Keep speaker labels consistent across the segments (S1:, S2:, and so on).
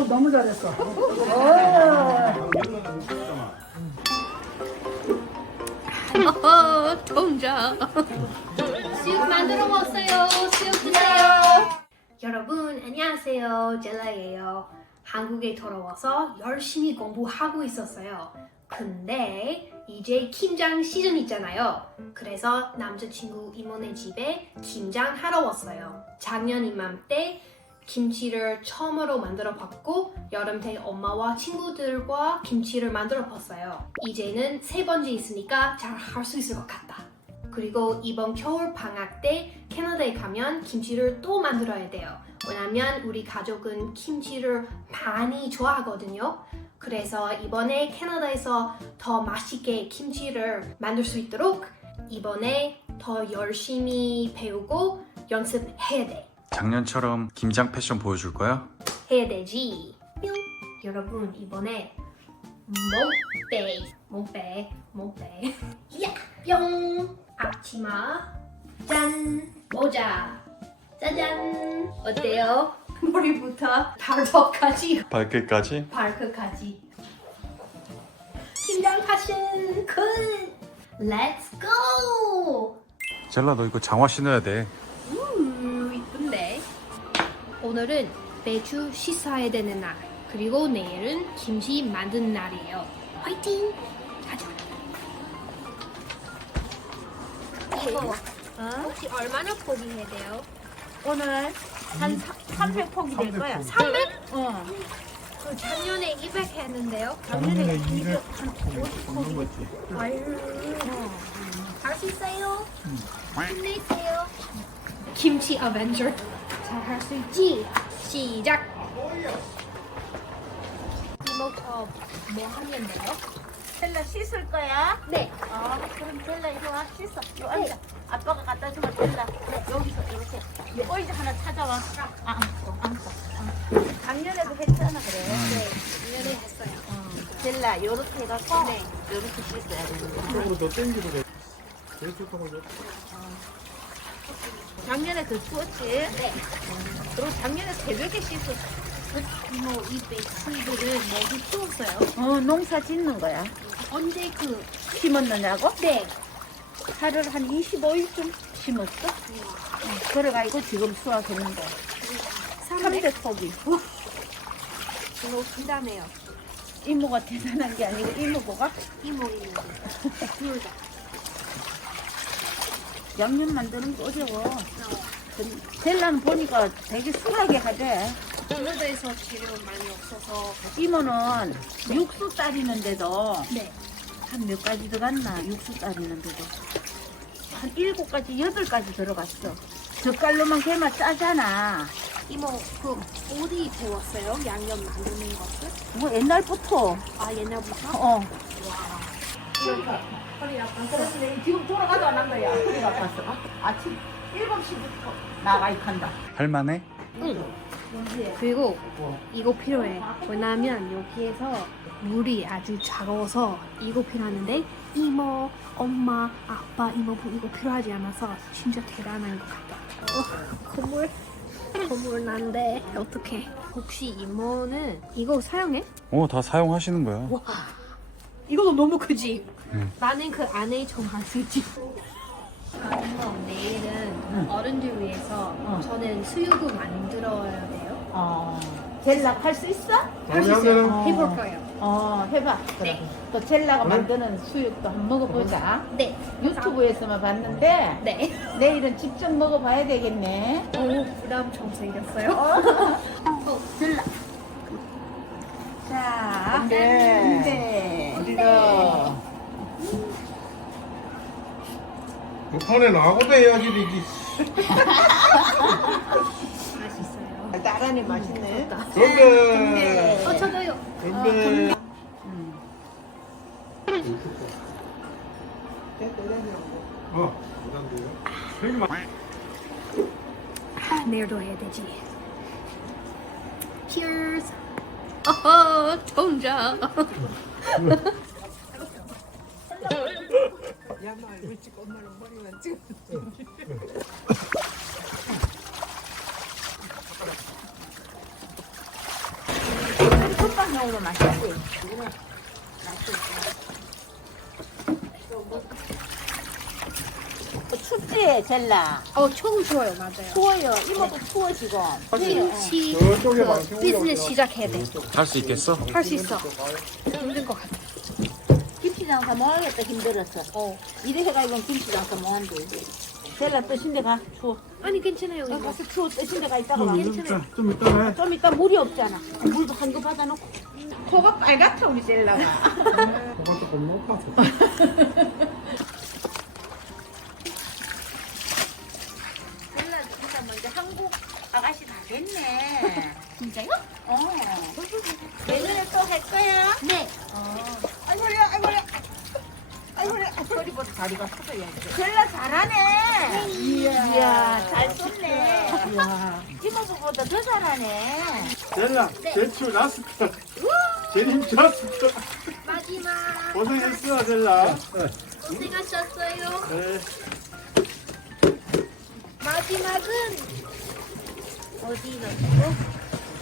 S1: 너무 잘했어.
S2: 동자. 수육 만들어 먹었어요. 수육 드세요. 여러분 안녕하세요. 젤라예요. 한국에 돌아와서 열심히 공부하고 있었어요. 근데 이제 김장 시즌 있잖아요. 그래서 남자친구 이모네 집에 김장하러 왔어요. 작년 이맘때 김치를 처음으로 만들어 봤고 여름 때 엄마와 친구들과 김치를 만들어 봤어요. 이제는 세 번째 있으니까 잘 할 수 있을 것 같다. 그리고 이번 겨울 방학 때 캐나다에 가면 김치를 또 만들어야 돼요. 왜냐면 우리 가족은 김치를 많이 좋아하거든요. 그래서 이번에 캐나다에서 더 맛있게 김치를 만들 수 있도록 이번에 더 열심히 배우고 연습해야 돼.
S3: 작년처럼 김장 패션 보여줄 거야?
S2: 해야 되지. 뿅. 여러분 이번에 몸빼 야! 뿅. 앞치마 짠. 모자 짜잔. 어때요? 머리부터 발톱까지
S3: 발끝까지?
S2: 발끝까지 김장 패션 굿. 렛츠 고.
S3: 젤라 너 이거 장화 신어야 돼.
S2: 이쁜데. 오늘은 배추 씻어야 되는 날, 그리고 내일은 김치 만드는 날이에요. 화이팅! 가자. 이거 혹시 얼마나 포기해야 돼요?
S4: 오늘 한 300폭이 될 거야.
S2: 300?
S4: 어.
S2: 그 작년에 200 했는데요.
S4: 작년에 250폭이.
S2: 아유, 할 수 있어요. 힘내세요. 김치 어벤져. 잘 할 수 있지? 시작. 이모터 뭐 하면 돼요?
S4: 젤라 씻을 거야?
S2: 네.
S4: 그럼 젤라 이리 와 씻어. 요 앉아. 아빠가 갖다 주면 젤라. 여기서 이렇게. 요 의자 하나 찾아와. 앉고. 작년에도 했잖아 그래.
S2: 네. 작년에 했어요.
S4: 젤라 요렇게 해갖고
S2: 네.
S4: 요렇게 씻어야 되는데.
S5: 조금 더 땡기도 돼. 제일 좋다고 해.
S4: 작년에 그 추웠지?
S2: 네.
S4: 그리고 작년에 새벽에 씻었어.
S2: 이모 이 배추들은 모두 키웠어요.
S4: 농사 짓는 거야.
S2: 언제
S4: 심었느냐고?
S2: 네.
S4: 하루를 한 25일쯤 심었어. 그래가지고 지금 수확했는데 300포기.
S2: 이모 대단해요.
S4: 이모가 대단한 게 아니고 이모가
S2: 이모. 둘 다.
S4: 양념 만드는 거 어려워. 젤라는 보니까 되게 순하게 하대.
S2: 캐나다에서 재료 많이 없어서.
S4: 이모는 육수 따리는데도
S2: 네.
S4: 한 몇 가지 들어갔나? 육수 따리는데도 한 7가지, 8가지 들어갔어. 젓갈로만 개만 짜잖아.
S2: 이모 어디 배웠어요? 양념 만드는 것을?
S4: 뭐 옛날부터.
S2: 아 옛날부터?
S4: 어.
S2: 허리 아파.
S4: 지금 돌아가도 안 한 거야. 허리가 아팠어. 아침 7시부터 나가 있한다.
S3: 할만해?
S2: 그리고 이거 필요해. 왜냐면 여기에서 물이 아주 차가워서 이거 필요하는데 이모, 엄마, 아빠, 이모부 이거 필요하지 않아서 진짜 대단한 것 같다. 건물 난데 어떡해. 혹시 이모는 이거 사용해?
S3: 다 사용하시는 거야.
S2: 와 이거도 너무 크지?
S3: 응.
S2: 나는 그 안에 좀 할 수 있지. 내일은 어른들 위해서 저는 수육을 만들어야 돼요.
S4: 젤라 할 수 있어?
S2: 할 수 있어요. 해볼 거예요.
S4: 해봐. 그래. 또 젤라가 만드는 수육도 한번 먹어보자.
S2: 네.
S4: 유튜브에서만 봤는데
S2: 네.
S4: 내일은 직접 먹어봐야 되겠네.
S2: 오 부담 좀 생겼어요.
S4: 젤라. 자,
S5: 네. 어디가? 그 판에 나하고도 해야지 되지.
S2: 맛있어요.
S1: 나란히 맛있네.
S5: 건배.
S2: 저도요.
S5: 건배. 부담돼요.
S2: 내일도 해야 되지. Cheers. 어허, 동자.
S1: 야마 알고 찍고 엄마는 머리만 찍어.
S4: 먹으면 맛있지. 이거는 맛있지. 춥지, 젤라?
S2: 처음 추워요, 맞아요.
S4: 추워요. 이모도 추워, 지금.
S2: 김치
S5: 저쪽에 봐.
S2: 비즈니스 시작해야 돼.
S3: 할 수 있겠어?
S2: 할 수 있어. 힘든 것 같아.
S4: 김치 장사 뭐 하겠다, 힘들었어. 이래 해가지고 김치 장사 뭐 한대. 젤라 뜨신데 가, 추워.
S2: 아니 괜찮아요. 이거.
S4: 가서 추워, 뜨신데 가 있다가 와.
S2: 괜찮아요.
S5: 좀 이따가 해.
S4: 좀 이따 물이 없잖아. 물도 한 거 받아놓고.
S1: 코가 빨갛다 우리 젤라가.
S5: 코가 조금 높아서.
S4: 젤라 진짜 먼저 한국 아가씨 다 됐네.
S2: 진짜요?
S4: 내년에 또 할 거야?
S2: 네.
S4: 아이고야, 아이고야. 아이고야. 소리보다 다리가 커져야 돼. 젤라 잘하네. 이야, 잘 썼네. 이모부보다 더 잘하네.
S5: 젤라, 제출 라스트. 제님 라스트.
S2: 마지막
S5: 고생했어, 젤라.
S2: 고생하셨어요.
S5: 네.
S2: 마지막은
S4: 어디 가지고?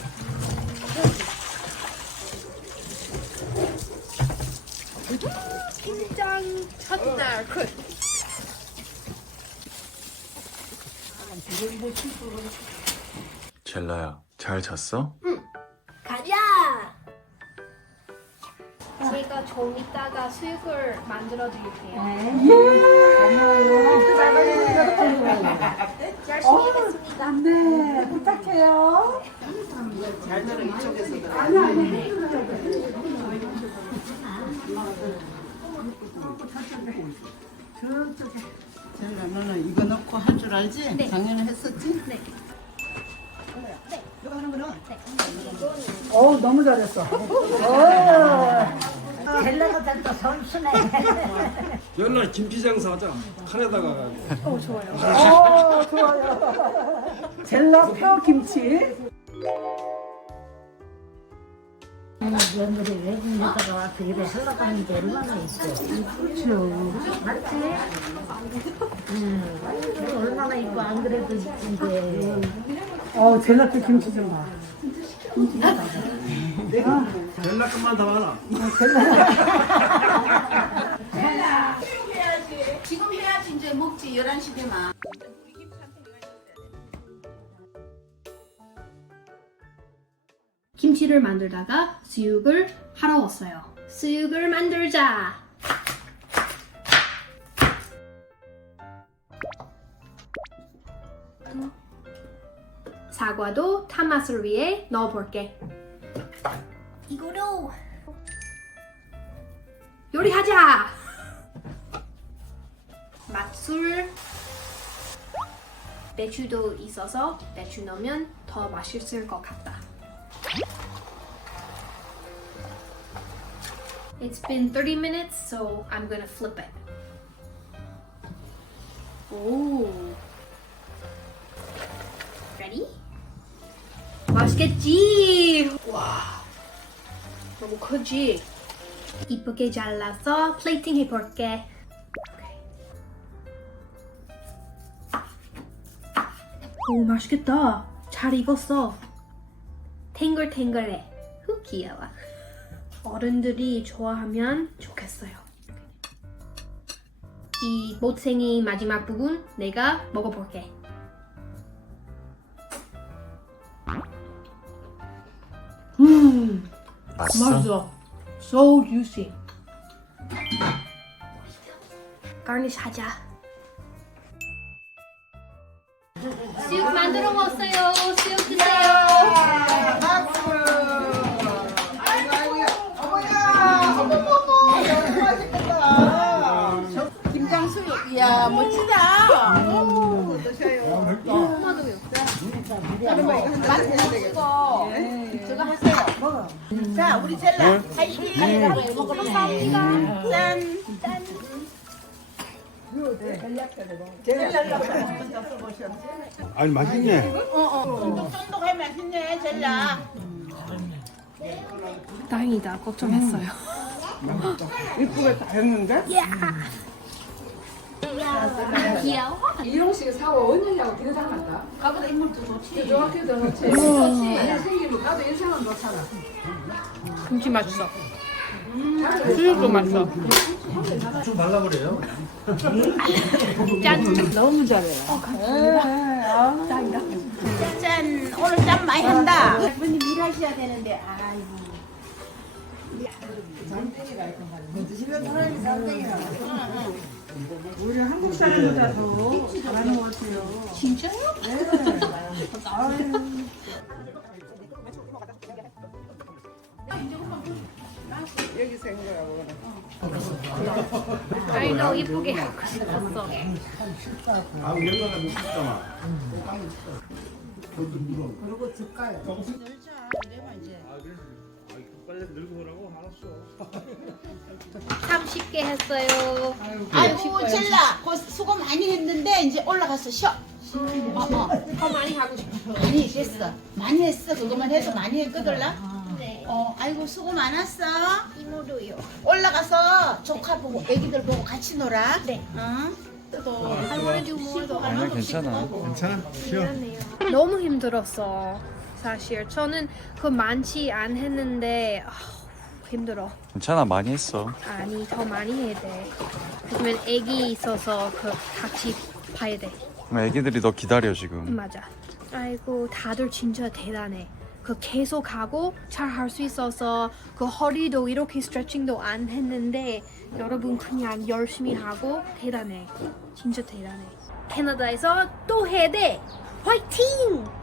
S2: 김장 첫날 끝.
S3: 젤라야, 잘 잤어?
S2: 가자. 제가 좀 이따가 수육을 만들어 드릴게요. 열심히 하겠습니다.
S1: 네, 부탁해요.
S6: 젤라 너는 이거 넣고 할 줄 알지?
S2: 네.
S6: 작년에 했었지?
S2: 네.
S6: 이거 하는 거는
S1: 너무 잘했어.
S6: 젤라가 됐다 선수네.
S5: 연날 김치 장사 하자. 칸에다가 가지고.
S1: 좋아요. 젤라 뼈 김치.
S6: 며느리 외국에다가 와서 이래 흘러가는 게 얼마나 있어. 그렇죠. 맞지? 얼마나 있고 안 그래도 이쁜데.
S1: 젤라 뼈 김치 좀 봐.
S5: 젤라 것만 더 하나.
S6: 지금 해야지 이제 먹지 11시 되면.
S2: 김치를 만들다가 수육을 하러 왔어요. 수육을 만들자. 사과도 탄맛을 위해 넣어볼게. 이거로 요리하자. 맛술. 배추도 있어서 배추 넣으면 더 맛있을 것 같다. It's been 30 minutes, so I'm gonna flip it. 오. Ready? 맛있겠지? 와. 너무 크지? 이쁘게 잘라서 플레이팅 해볼게. 오, 맛있겠다. 잘 익었어. 탱글탱글해. 후, 귀여워. 어른들이 좋아하면 좋겠어요. 이 못생이 마지막 부분 내가 먹어볼게.
S3: 맛있어?
S2: So juicy. 가니쉬 하자. 수육 만들어 먹었어요. 수육 드세요.
S6: 김장수육, 이야 멋지다.
S4: 저거 하세요. 자, 우리 젤라. 파이팅!
S2: 감사합니다.
S4: 짠!
S5: 아니 맛있네.
S4: 쫀득쫀득하게 맛있네, 젤라.
S2: 다행이다. 걱정했어요.
S1: 이쁘게 다 했는데?
S2: 야. 귀여워.
S7: 이용식 사고 언니하고 되게 닮았다.
S2: 가보다 인물도 좋지.
S7: 정확히도 그렇지. 아니 생기면 가도 인상은 좋잖아.
S2: 김치 맛있어. 수육도 맛있어.
S5: 좀 발라버려요.
S2: 짠.
S1: 너무 잘해.
S4: 짠 오늘 짠 많이 한다. 이분이 일하셔야 되는데 아이고.
S1: 우리 한국 사람보다 더 잘하는 것 같아요.
S2: 진짜요? 아니 너 이쁘게 하고 싶었어. 참 쉽게 했어요.
S4: 아이고 젤라 수고 많이 했는데 이제 올라가서 쉬어.
S2: 더 많이 하고 싶어.
S4: 많이 됐어. 많이 했어. 그것만 해도 많이 했거들라.
S2: 네.
S4: 아이고 수고 많았어.
S2: 이모도요.
S4: 올라가서 조카 보고 애기들 보고 같이 놀아.
S2: 네.
S4: 응? 또
S2: I wanna do more though.
S3: 아니야 괜찮아.
S5: 괜찮아. 쉬어.
S2: 너무 힘들었어. 사실 저는 그 많지 안 했는데 힘들어.
S3: 괜찮아 많이 했어.
S2: 아니 더 많이 해야 돼. 그러면 애기 있어서 그 같이 봐야 돼.
S3: 애기들이 너 기다려 지금.
S2: 맞아. 아이고 다들 진짜 대단해. 그 계속 하고 잘 할 수 있어서 그 허리도 이렇게 스트레칭도 안 했는데 여러분 그냥 열심히 하고 대단해. 진짜 대단해. 캐나다에서 또 해야 돼. 화이팅!